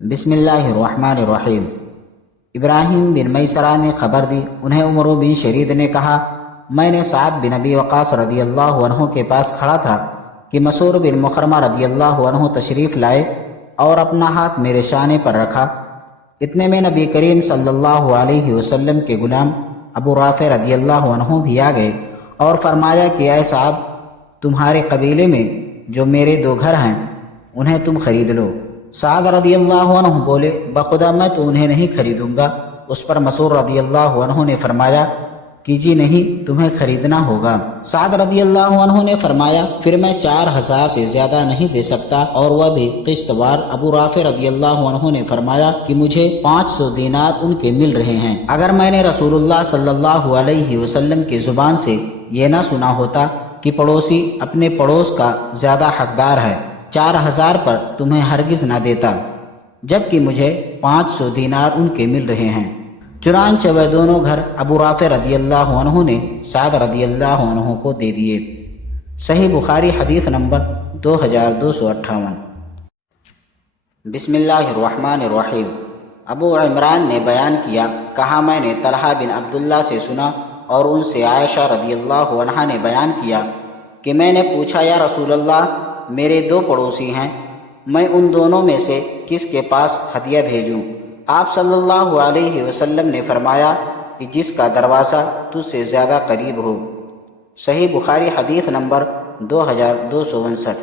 بسم اللہ الرحمن الرحیم۔ ابراہیم بن میسرہ نے خبر دی، انہیں عمر بن شرید نے کہا، میں نے سعد بن ابی وقاص رضی اللہ عنہ کے پاس کھڑا تھا کہ مسعور بن مخرمہ رضی اللہ عنہ تشریف لائے اور اپنا ہاتھ میرے شانے پر رکھا۔ اتنے میں نبی کریم صلی اللہ علیہ وسلم کے غلام ابو رافع رضی اللہ عنہ بھی آ گئے اور فرمایا کہ اے سعد، تمہارے قبیلے میں جو میرے 2 گھر ہیں انہیں تم خرید لو۔ سعد رضی اللہ عنہ بولے، بخدا میں تو انہیں نہیں خریدوں گا۔ اس پر مسعور رضی اللہ عنہ نے فرمایا کہ جی نہیں، تمہیں خریدنا ہوگا۔ سعد رضی اللہ عنہ نے فرمایا، پھر میں 4000 سے زیادہ نہیں دے سکتا، اور وہ بھی قسط وار۔ ابو رافع رضی اللہ عنہ نے فرمایا کہ مجھے 500 دینار ان کے مل رہے ہیں۔ اگر میں نے رسول اللہ صلی اللہ علیہ وسلم کی زبان سے یہ نہ سنا ہوتا کہ پڑوسی اپنے پڑوس کا زیادہ حقدار ہے، 4000 پر تمہیں ہرگز نہ دیتا، جبکہ مجھے 500 دینار ان کے مل رہے ہیں۔ چنانچہ وہ دونوں گھر ابو رافع رضی اللہ عنہ نے سعد رضی اللہ عنہ کو دے دیے۔ صحیح بخاری حدیث نمبر 2258۔ بسم اللہ الرحمن الرحیم۔ ابو عمران نے بیان کیا، کہا میں نے طلحہ بن عبداللہ سے سنا اور ان سے عائشہ رضی اللہ عنہا نے بیان کیا کہ میں نے پوچھا، یا رسول اللہ، میرے 2 پڑوسی ہیں، میں ان دونوں میں سے کس کے پاس ہدیہ بھیجوں؟ آپ صلی اللہ علیہ وسلم نے فرمایا کہ جس کا دروازہ تجھ سے زیادہ قریب ہو۔ صحیح بخاری حدیث نمبر 2259۔